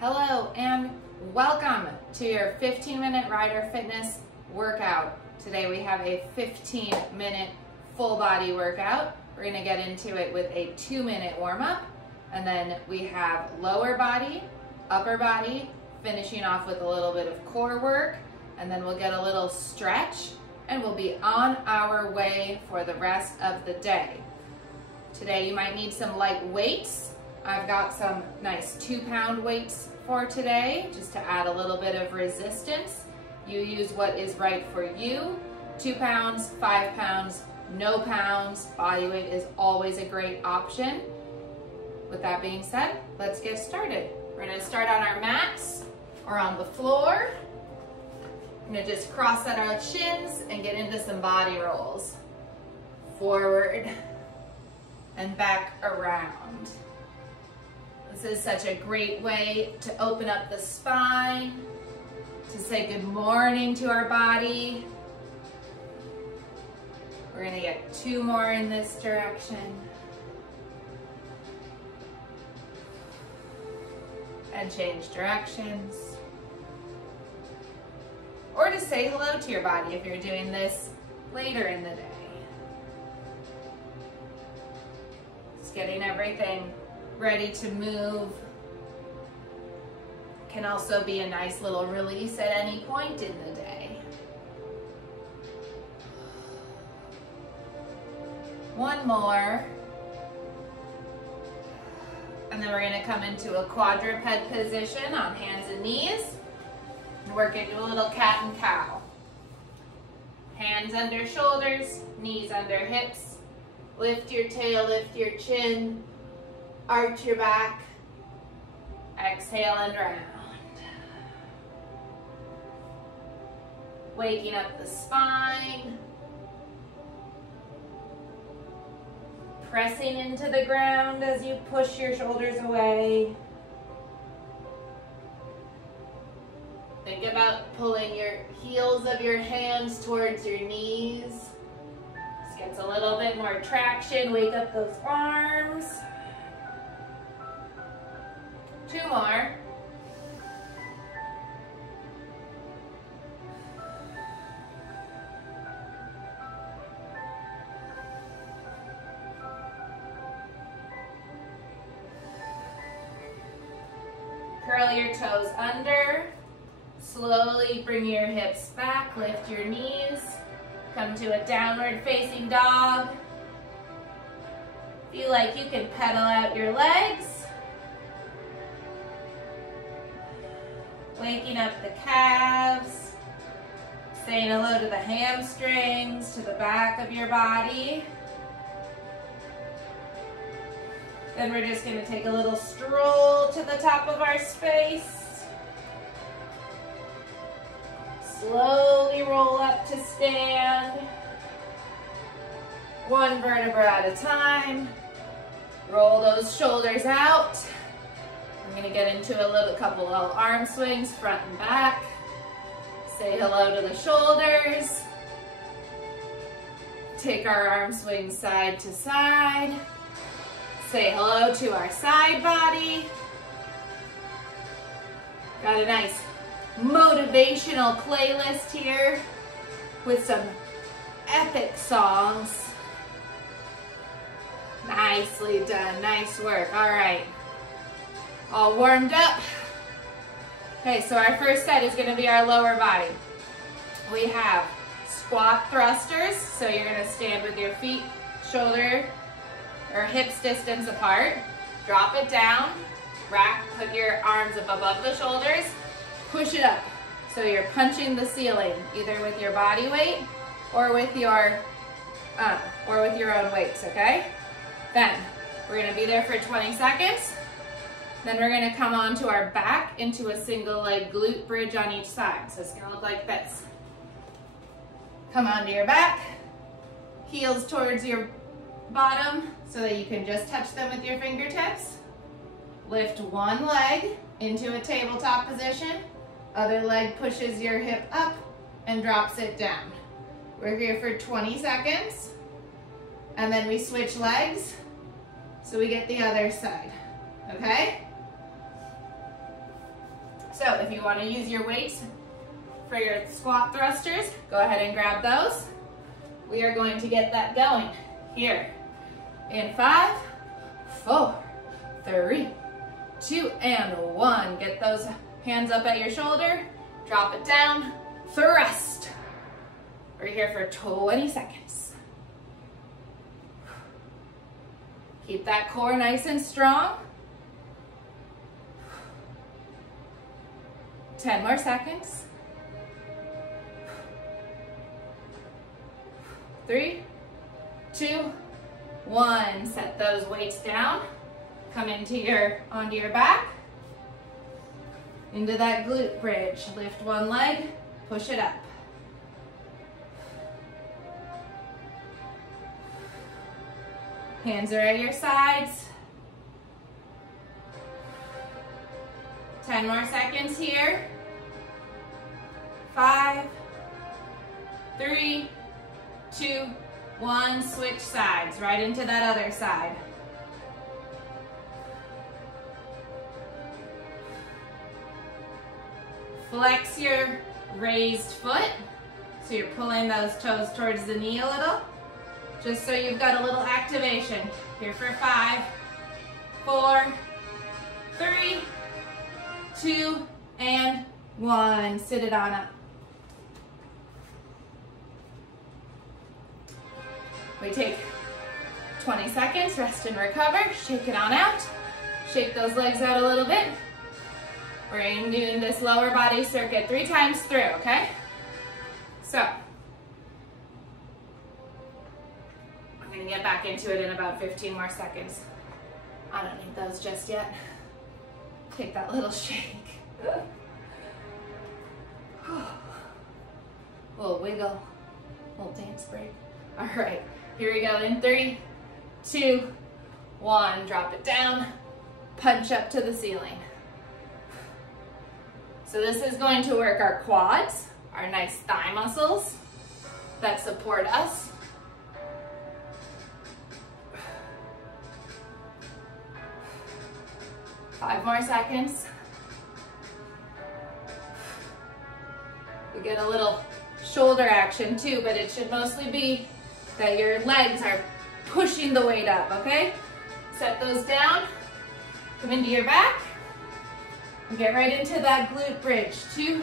Hello and welcome to your 15-minute Rider Fitness workout. Today we have a 15-minute full body workout. We're gonna get into it with a 2-minute warm-up, and then we have lower body, upper body, finishing off with a little bit of core work, and then we'll get a little stretch, and we'll be on our way for the rest of the day. Today you might need some light weights. I've got some nice 2-pound weights for today, just to add a little bit of resistance. You use what is right for you. 2 pounds, 5 pounds, no pounds. Body weight is always a great option. With that being said, let's get started. We're gonna start on our mats or on the floor. I'm gonna just cross at our shins and get into some body rolls. Forward and back around. This is such a great way to open up the spine, to say good morning to our body. We're gonna get 2 more in this direction. And change directions. Or to say hello to your body if you're doing this later in the day. Just getting everything ready to move. Can also be a nice little release at any point in the day. 1 more. And then we're gonna come into a quadruped position on hands and knees. And work into a little cat and cow. Hands under shoulders, knees under hips. Lift your tail, lift your chin. Arch your back, exhale and round. Waking up the spine. Pressing into the ground as you push your shoulders away. Think about pulling your heels of your hands towards your knees. This gets a little bit more traction. Wake up those arms. 2 more. Curl your toes under. Slowly bring your hips back, lift your knees. Come to a downward facing dog. Feel like you can pedal out your legs. Waking up the calves, saying hello to the hamstrings, to the back of your body. Then we're just gonna take a little stroll to the top of our space. Slowly roll up to stand. 1 vertebra at a time. Roll those shoulders out. I'm gonna get into a couple little arm swings, front and back. Say hello to the shoulders. Take our arm swings side to side. Say hello to our side body. Got a nice motivational playlist here with some epic songs. Nicely done, nice work, all right. All warmed up. Okay, so our first set is gonna be our lower body. We have squat thrusters, so you're gonna stand with your feet shoulder or hips distance apart. Drop it down, put your arms up above the shoulders, push it up. So you're punching the ceiling, either with your body weight or with your own weights, okay? Then, we're gonna be there for 20 seconds. Then we're gonna come onto our back into a single leg glute bridge on each side. So it's gonna look like this. Come onto your back, heels towards your bottom so that you can just touch them with your fingertips. Lift 1 leg into a tabletop position. Other leg pushes your hip up and drops it down. We're here for 20 seconds. And then we switch legs so we get the other side, okay? So if you want to use your weights for your squat thrusters, go ahead and grab those. We are going to get that going here in 5, 4, 3, 2, and 1. Get those hands up at your shoulder, drop it down, thrust. We're here for 20 seconds. Keep that core nice and strong. 10 more seconds. 3, 2, 1. Set those weights down. Come onto your back. Into that glute bridge. Lift one leg, push it up. Hands are at your sides. 10 more seconds here. 5, 3, 2, 1. Switch sides, right into that other side. Flex your raised foot. So you're pulling those toes towards the knee a little. Just so you've got a little activation. Here for 5, 4, 3, 2, and 1. Sit it on up. We take 20 seconds, rest and recover. Shake it on out. Shake those legs out a little bit. We're doing this lower body circuit 3 times through, okay? So, I'm gonna get back into it in about 15 more seconds. I don't need those just yet. Take that little shake. Little wiggle, little dance break. All right, here we go in 3, 2, 1. Drop it down, punch up to the ceiling. So this is going to work our quads, our nice thigh muscles that support us. Five more seconds. We get a little shoulder action too, but it should mostly be that your legs are pushing the weight up, okay? Set those down, come into your back, and get right into that glute bridge. 2,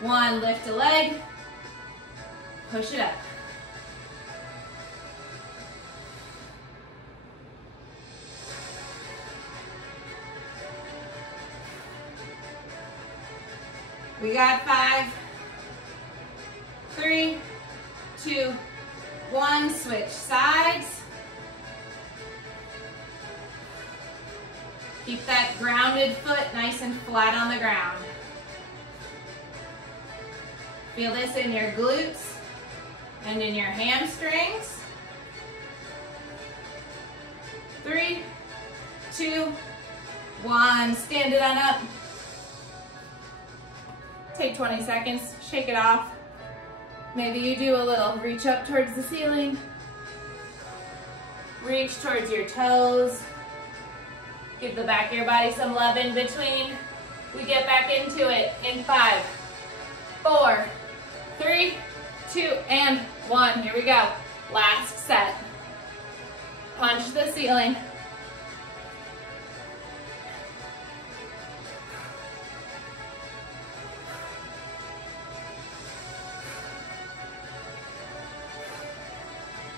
1, lift a leg, push it up. We got 5, 3, 2, 1, switch sides. Keep that grounded foot nice and flat on the ground. Feel this in your glutes and in your hamstrings. 3, 2, 1, stand it on up. Take 20 seconds, shake it off. Maybe you do a little reach up towards the ceiling. Reach towards your toes. Give the back of your body some love in between. We get back into it in 5, 4, 3, 2, and 1. Here we go. Last set. Punch the ceiling.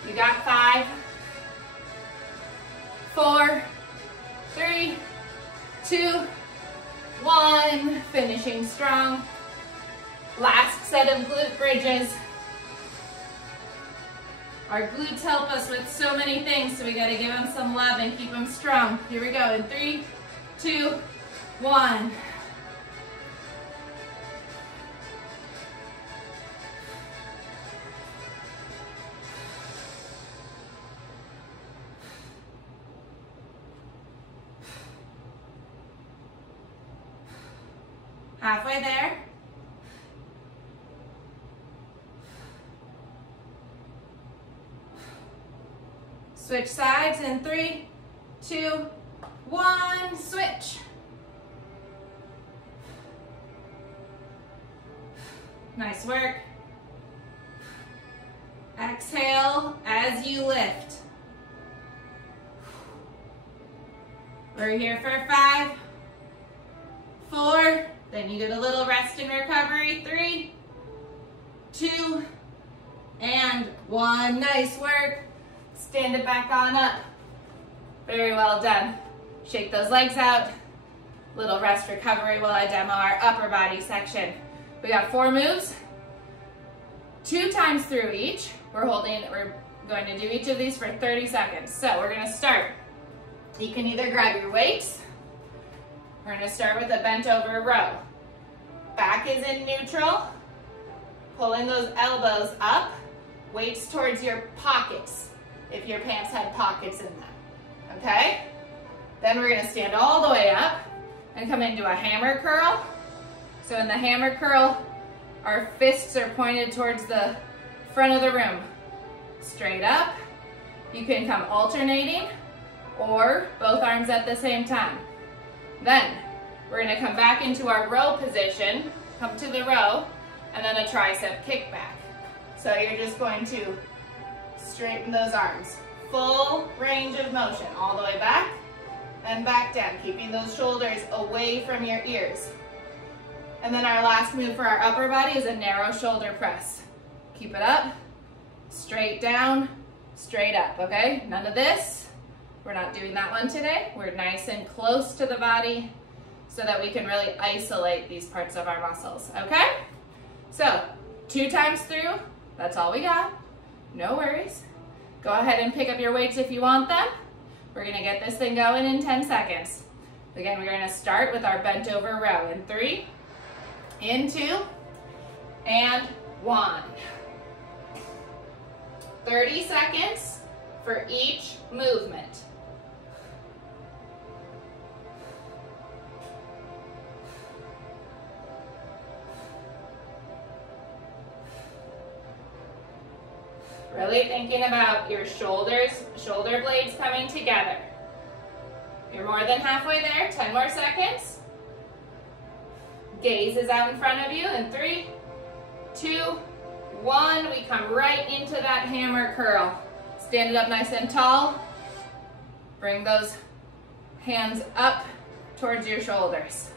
You got 5, 4, 3, 2, 1. Finishing strong. Last set of glute bridges. Our glutes help us with so many things, so we gotta give them some love and keep them strong. Here we go in 3, 2, 1. Halfway there. Switch sides in 3, 2, 1, switch. Nice work. Exhale as you lift. We're here for 5, 4, then you get a little rest and recovery. 3, 2, and 1. Nice work. Stand it back on up. Very well done. Shake those legs out. Little rest recovery while I demo our upper body section. We got 4 moves, 2 times through each. We're going to do each of these for 30 seconds. So we're gonna start. You can either grab your weights. We're gonna start with a bent over row. Back is in neutral. Pulling those elbows up. Weights towards your pockets, if your pants had pockets in them, okay? Then we're gonna stand all the way up and come into a hammer curl. So in the hammer curl, our fists are pointed towards the front of the room. Straight up. You can come alternating or both arms at the same time. Then we're gonna come back into our row position, come to the row, and then a tricep kickback. So you're just going to straighten those arms. Full range of motion, all the way back and back down, keeping those shoulders away from your ears. And then our last move for our upper body is a narrow shoulder press. Keep it up, straight down, straight up, okay? None of this. We're not doing that one today. We're nice and close to the body so that we can really isolate these parts of our muscles, okay? So 2 times through, that's all we got. No worries. Go ahead and pick up your weights if you want them. We're gonna get this thing going in 10 seconds. Again, we're gonna start with our bent over row in 3, in 2, and 1. 30 seconds for each movement. Really thinking about your shoulders, shoulder blades coming together. You're more than halfway there, 10 more seconds. Gaze is out in front of you in 3, 2, 1. We come right into that hammer curl. Stand it up nice and tall. Bring those hands up towards your shoulders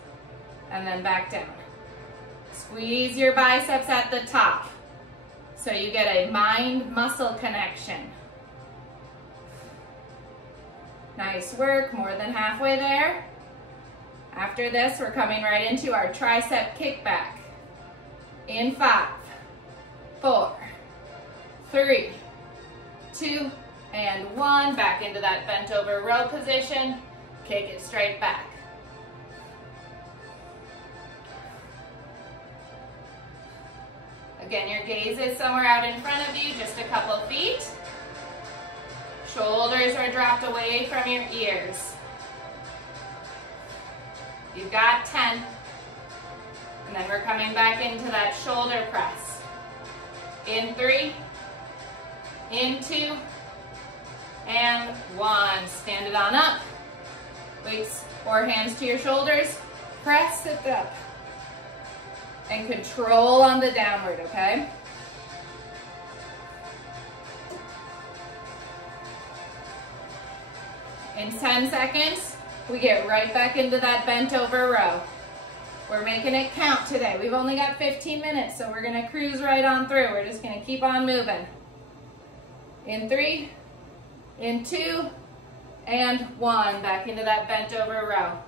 and then back down. Squeeze your biceps at the top so you get a mind-muscle connection. Nice work, more than halfway there. After this, we're coming right into our tricep kickback. In 5, 4, 3, 2, and 1. Back into that bent over row position. Kick it straight back. Again, your gaze is somewhere out in front of you, just a couple feet. Shoulders are dropped away from your ears. You've got 10. And then we're coming back into that shoulder press. In 3, in 2, and 1. Stand it on up. Weights or hands to your shoulders. Press it up. And control on the downward, okay? In 10 seconds, we get right back into that bent over row. We're making it count today. We've only got 15 minutes, so we're gonna cruise right on through. We're just gonna keep on moving. In 3, in 2, and 1. Back into that bent over row.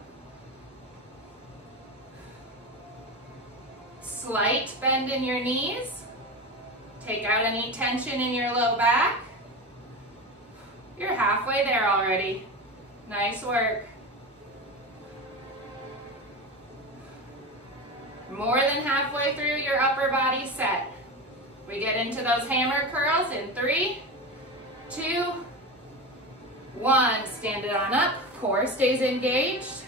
Slight bend in your knees. Take out any tension in your low back. You're halfway there already. Nice work. More than halfway through your upper body set. We get into those hammer curls in 3, 2, 1. Stand it on up. Core stays engaged.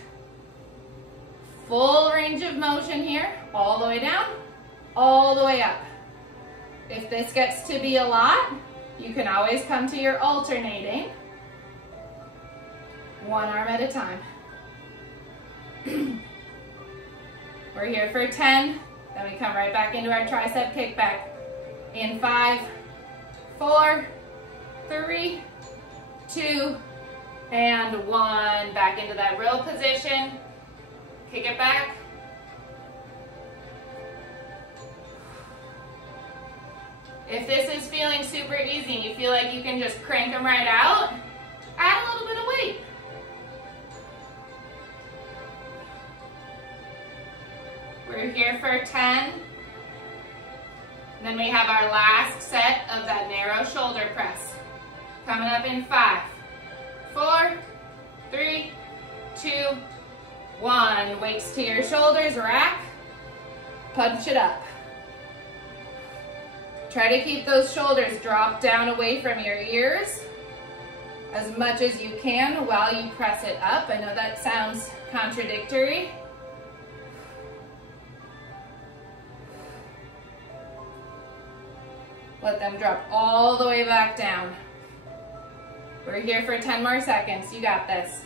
Full range of motion here, all the way down, all the way up. If this gets to be a lot, you can always come to your alternating. One arm at a time. We're here for 10, Then we come right back into our tricep kickback. In 5, 4, 3, 2, and 1. Back into that row position. Kick it back. If this is feeling super easy and you feel like you can just crank them right out, add a little bit of weight. We're here for 10. And then we have our last set of that narrow shoulder press. Coming up in 5, 4, 3, 2, 1. Weights to your shoulders, rack, punch it up. Try to keep those shoulders dropped down away from your ears as much as you can while you press it up. I know that sounds contradictory. Let them drop all the way back down. We're here for 10 more seconds. You got this.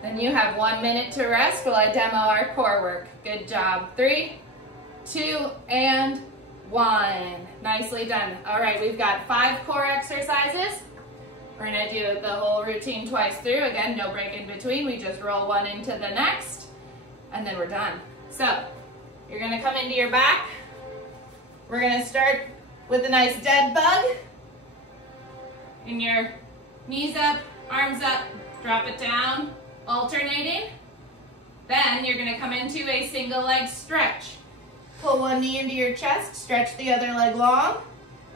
Then you have 1 minute to rest while I demo our core work. Good job. 3, 2, and 1. Nicely done. All right, we've got 5 core exercises. We're gonna do the whole routine twice through. Again, no break in between. We just roll one into the next, and then we're done. So, you're gonna come into your back. We're gonna start with a nice dead bug. And your knees up, arms up, drop it down, alternating. Then you're gonna come into a single leg stretch. Pull one knee into your chest, stretch the other leg long,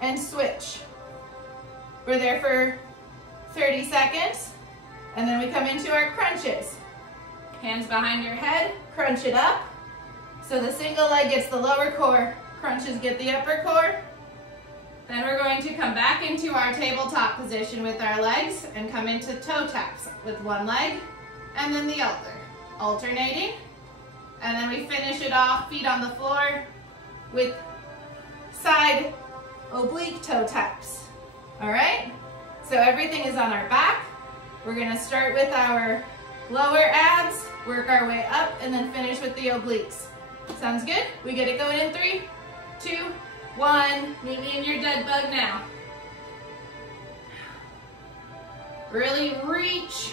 and switch. We're there for 30 seconds, and then we come into our crunches. Hands behind your head, crunch it up. So the single leg gets the lower core, crunches get the upper core. Then we're going to come back into our tabletop position with our legs and come into toe taps with one leg and then the other. Alternating. And then we finish it off, feet on the floor, with side oblique toe taps. All right? So everything is on our back. We're gonna start with our lower abs, work our way up, and then finish with the obliques. Sounds good? We get it going in 3, 2, 1. Meet me in your dead bug now. Really reach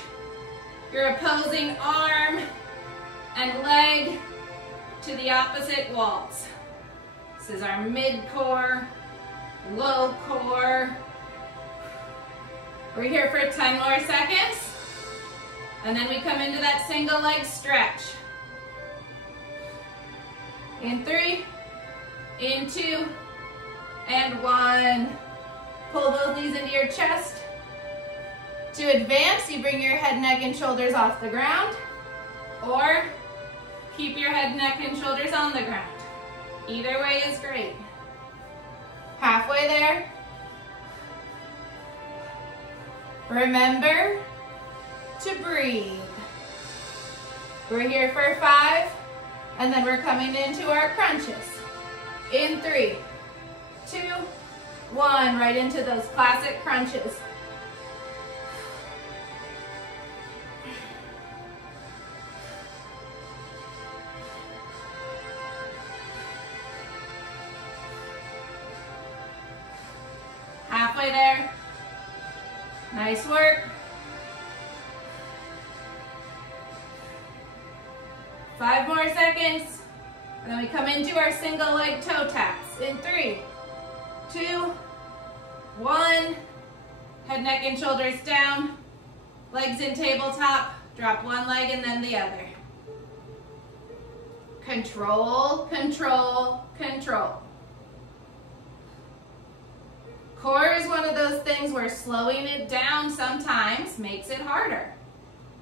your opposing arm and leg to the opposite walls. This is our mid-core, low core. We're here for 10 more seconds. And then we come into that single leg stretch. In 3, in 2, and 1. Pull both knees into your chest. To advance, you bring your head, neck, and shoulders off the ground, or keep your head, neck, and shoulders on the ground. Either way is great. Halfway there. Remember to breathe. We're here for 5, and then we're coming into our crunches. In 3, 2, 1, right into those classic crunches. Halfway there. Nice work. 5 more seconds. And then we come into our single leg toe taps. In 3, 2, 1. Head, neck, and shoulders down. Legs in tabletop. Drop one leg and then the other. Control, control, control. Core is one of those things where slowing it down sometimes makes it harder.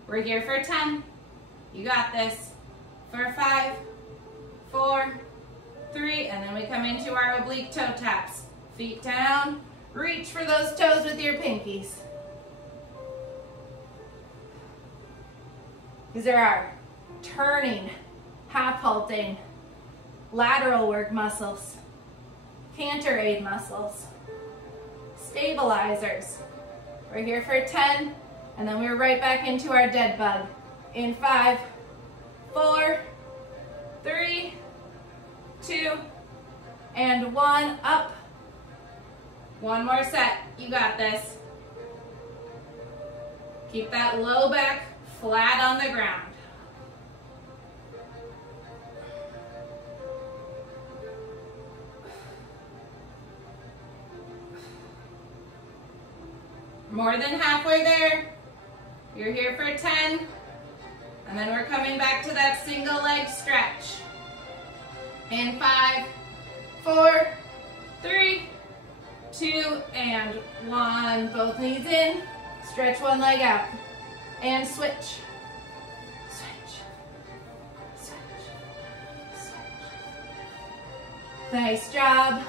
We're here for 10. You got this. For 5, 4, 3, and then we come into our oblique toe taps. Feet down, reach for those toes with your pinkies. These are our turning, half halting, lateral work muscles, canter aid muscles, stabilizers. We're here for 10, and then we're right back into our dead bug. In 5, 4, 3, 2, and 1. Up. One more set. You got this. Keep that low back flat on the ground. More than halfway there. You're here for 10. And then we're coming back to that single leg stretch. In 5, 4, 3, 2, and 1. Both knees in. Stretch one leg out. And switch. Switch. Switch. Switch. Nice job.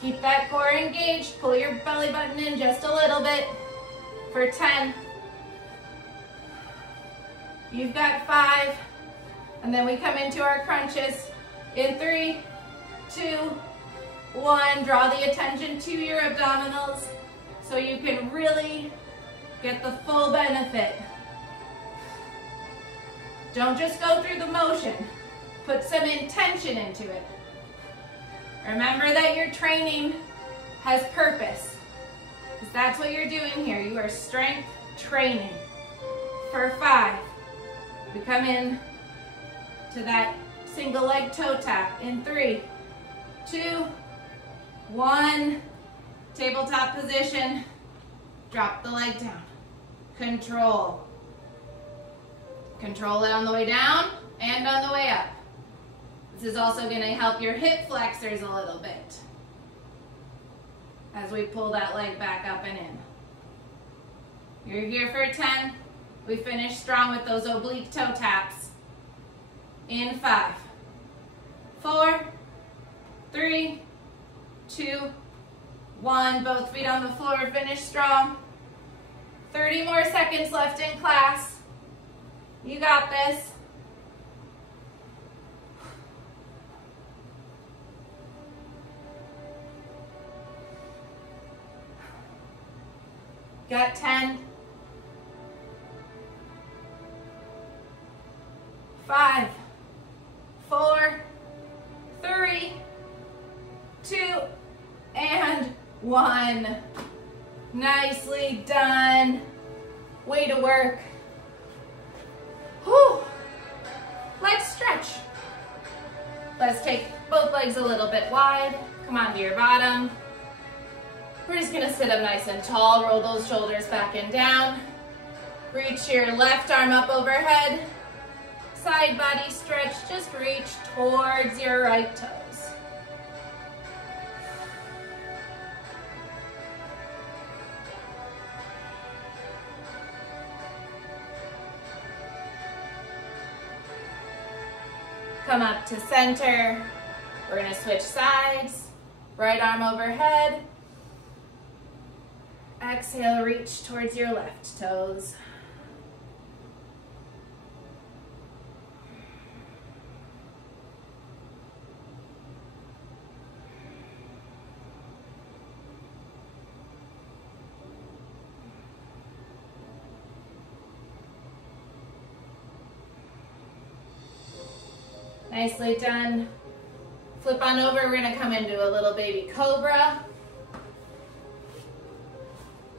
Keep that core engaged. Pull your belly button in just a little bit for 10. You've got 5. And then we come into our crunches in 3, 2, 1. Draw the attention to your abdominals so you can really get the full benefit. Don't just go through the motion. Put some intention into it. Remember that your training has purpose, because that's what you're doing here. You are strength training. For 5, we come in to that single leg toe tap in 3, 2, 1. Tabletop position. Drop the leg down. Control. Control it on the way down and on the way up. This is also going to help your hip flexors a little bit as we pull that leg back up and in. You're here for 10. We finish strong with those oblique toe taps. In 5, 4, 3, 2, 1. Both feet on the floor. Finish strong. 30 more seconds left in class. You got this. Got 10. 5, 4, 3, 2, and 1. Nicely done. Way to work. Whew. Let's stretch. Let's take both legs a little bit wide. Come onto your bottom. We're just gonna sit up nice and tall. Roll those shoulders back and down. Reach your left arm up overhead. Side body stretch. Just reach towards your right toes. Come up to center. We're gonna switch sides. Right arm overhead. Exhale, reach towards your left toes. Nicely done. Flip on over, we're gonna come into a little baby cobra.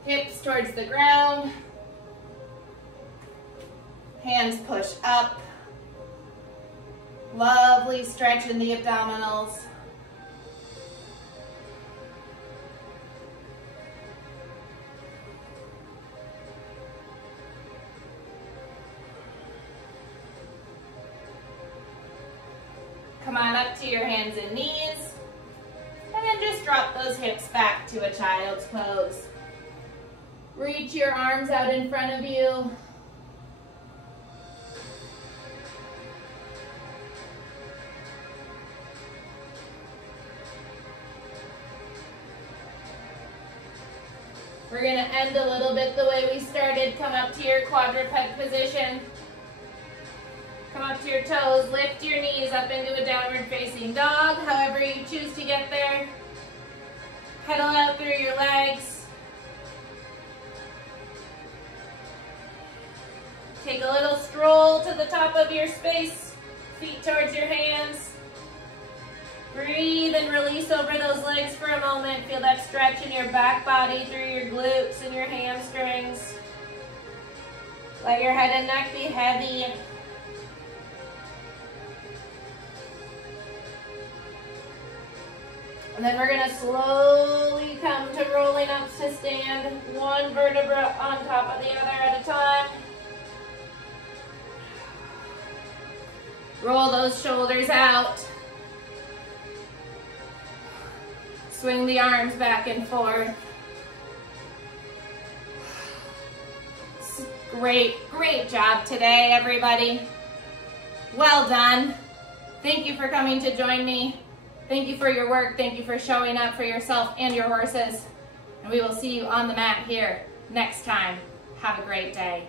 Hips towards the ground. Hands push up. Lovely stretch in the abdominals. Come on up to your hands and knees. And then just drop those hips back to a child's pose. Reach your arms out in front of you. We're going to end a little bit the way we started. Come up to your quadruped position. Come up to your toes. Lift your knees up into a downward facing dog, however you choose to get there. Pedal out through your legs. Take a little stroll to to the top of your space, feet towards your hands. Breathe and release over those legs for a moment. Feel that stretch in your back body through your glutes and your hamstrings. Let your head and neck be heavy. And then we're going to slowly come to rolling up to stand, one vertebra on top of the other at a time. Roll those shoulders out. Swing the arms back and forth. Great job today, everybody. Well done. Thank you for coming to join me. Thank you for your work. Thank you for showing up for yourself and your horses. And we will see you on the mat here next time. Have a great day.